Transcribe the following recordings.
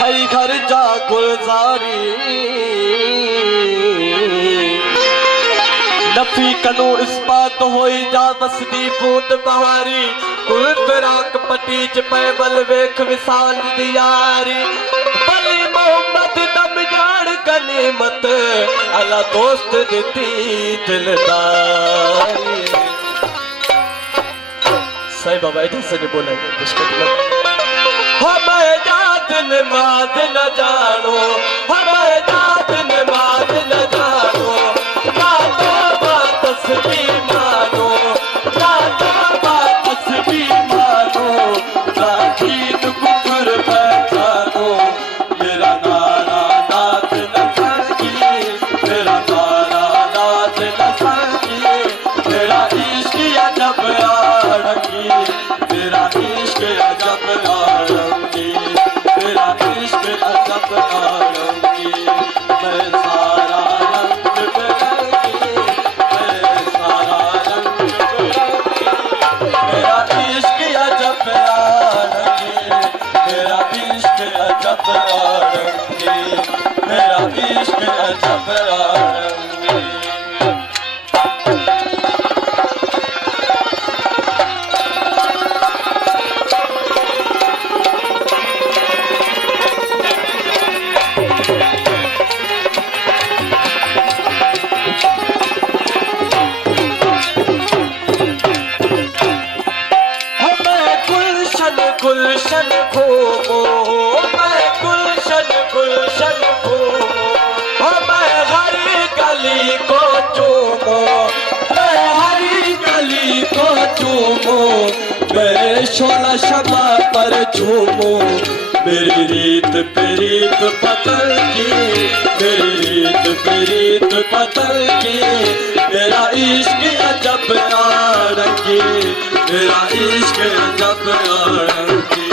थई घर जा गुलजारी नफी कनो इस्पात होई जा दसदी बूंद बहारी कुल फिराक पटीच पैबल वेख विसाल दियारी बली मोहम्मद दम जान गनीमत अला दोस्त दिती दिलदारी। सही बाबा इधर से नहीं बोला हमें जात नमाज न जानो हमें जात नमाज न जानो ना तो तस्बीह मानो ना तो तस्बीह मानो ना दीन कुफर पहचानो मेरा नारा नात न सकी मेरा नारा नात न सकी मेरा इश्क अजब आड़ंगी मेरा इश्क अजब आड़ंगी मेरा इश्क अजब आड़ंगी मैं सारा रंग बिरंगी मैं सारा रंग बिरंगी मेरा इश्क अजब आड़ंगी मेरा इश्क अजब आड़ंगी मेरा इश्क अजब आड़ंगी। गुलशन घूमो मैं गुलशन गुलशन घूमो मैं हर गली को चूमो मैं हर गली को चूमो मैं शोला शबा पर झूमो मेरी रीत प्रीत पतल की मेरी रीत प्रीत पतल की मेरा इश्क अजब आड़ंगी मेरा इश्क अजब आड़ंगी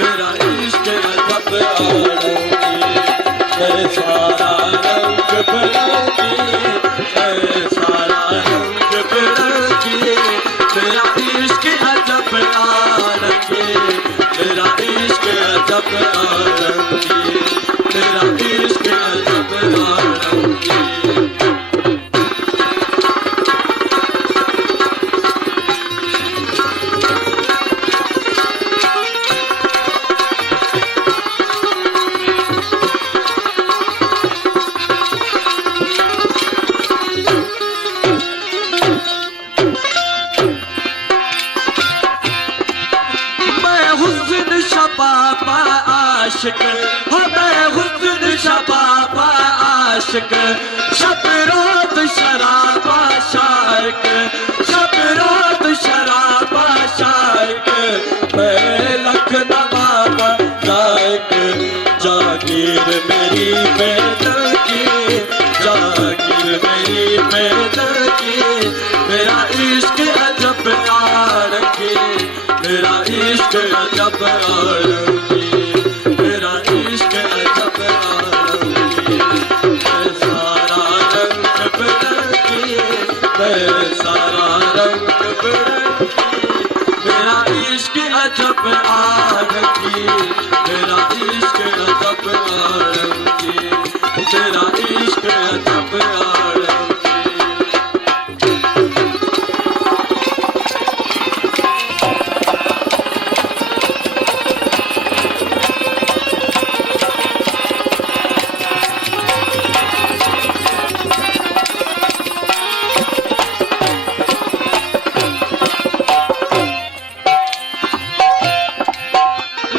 मेरा इश्क अजब आड़ंगी मैं सारा रंग बिरंगी मैं सारा रंग बिरंगी मेरा इश्क अजब आड़ंगी मेरा इश्क अजब आड़ंगी मेरा इश्क अजब आड़ंगी। आशिक हमें हुस्न शबाबा आशिक शब रात शराबा शाइक शब रात शराबा शाइक मैं लखनवा गायक जागीर मेरी बेदर की जागीर मेरी बेदर की मेरा इश्क अजब आड़ंगी मेरा इश्क अजब आड़ंगी मेरा इश्क अजब आड़ंगी मैं सारा रंग बिरंगी मैं सारा रंग बिरंगी मेरा इश्क अजब आड़ंगी मेरा इश्क अजब आड़ंगी मेरा इश्क अजब आड़ंगी।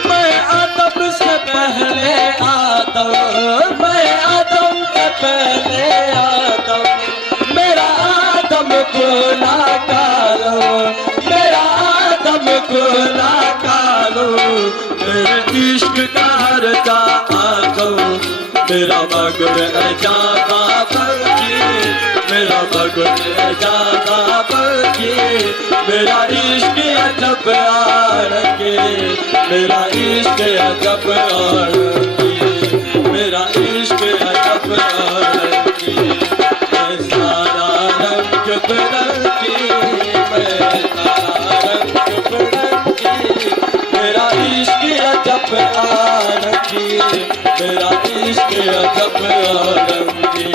मैं आदम से पहले आदम मेरा आदम गुनाहगार मेरा आदम गुनाहगार मेरे इश्क का हर जादो मेरा मगर जादा बल्कि मेरा मगर जादा बल्कि मेरा इश्क अजब आड़ंगी मेरा इश्क अजब आड़ंगी मेरा इश्क अजब आड़ंगी मैं सारा रंग बिरंगी मैं सारा रंग बिरंगी मेरा इश्क अजब आड़ंगी मेरा इश्क अजब आरंगी,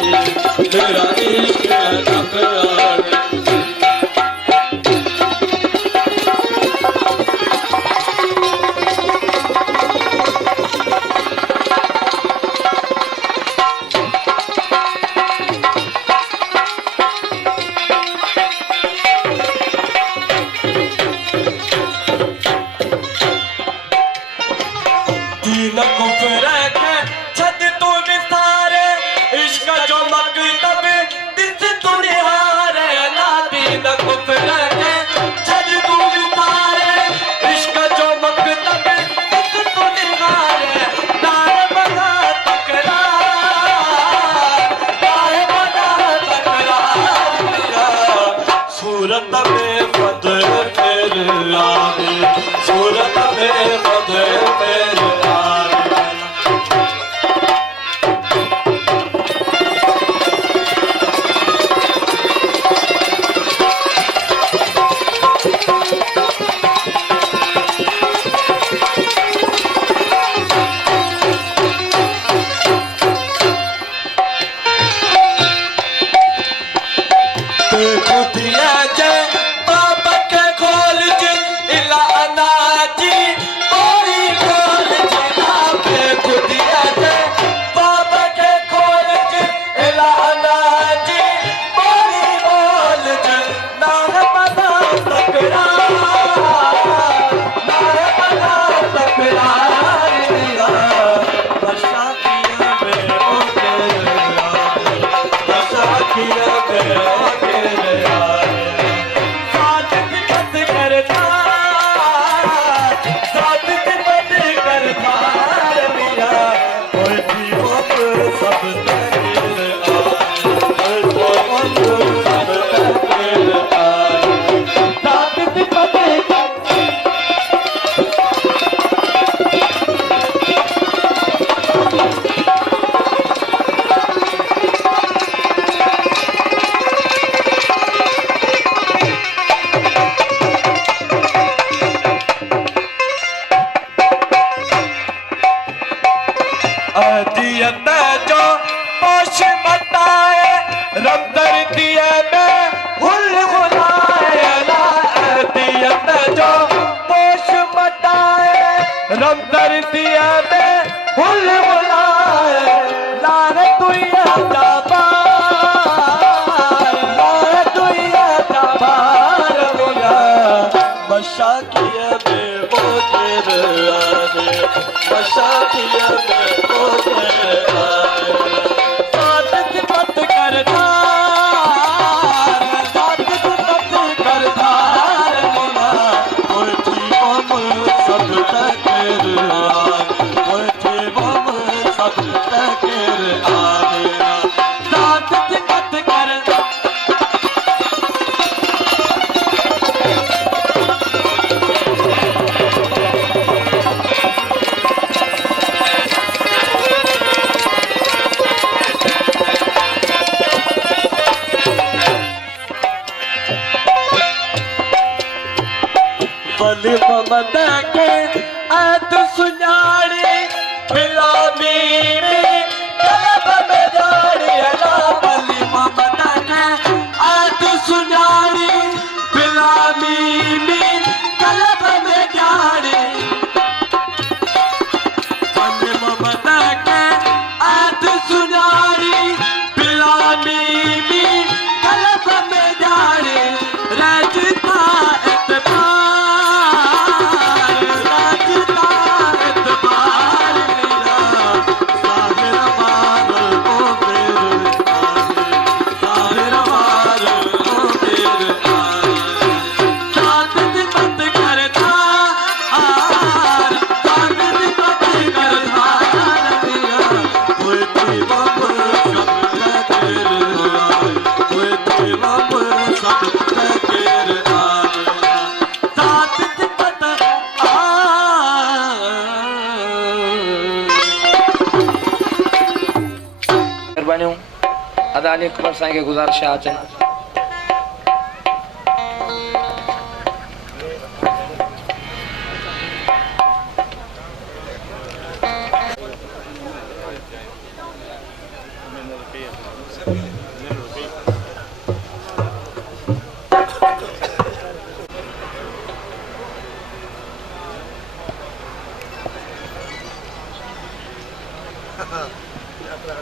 मेरा इश्क अजब आरंगी। दीन कुफ्र के छत तू विसारे, इश्क जो मकतब दिल तू निहारे। ना दीन कुफ्र के छत तू विसारे, इश्क जो मकतब दिल तू निहारे। नारे बना तकरार, नारे बना तकरार, सूरत में फतेह फिर आवे, सूरत में फतेह फिर रब कर दिया में हुल बुलाए। लारे दुनिया जाबार, लारे दुनिया जाबार मुला, मशा किया में वो तेरे आने, मशा किया में वो तेरे आने। साथ सिफत करदार, साथ सिफत करदार मुला, कोई ठीक सब तक बलि ममद के ऐत सुनाड़ी, बिलामी में कलब में जाड़ी। अला बलि ममद के ऐत सुनाड़ी, बिलामी में कलब में जाड़ी। बलि ममद के ऐत सुनाड़ी, बिलामी में कलब में जाड़ी। रजता अदानी अकबर साईं के गुज़ारिश अचनि। यात्रा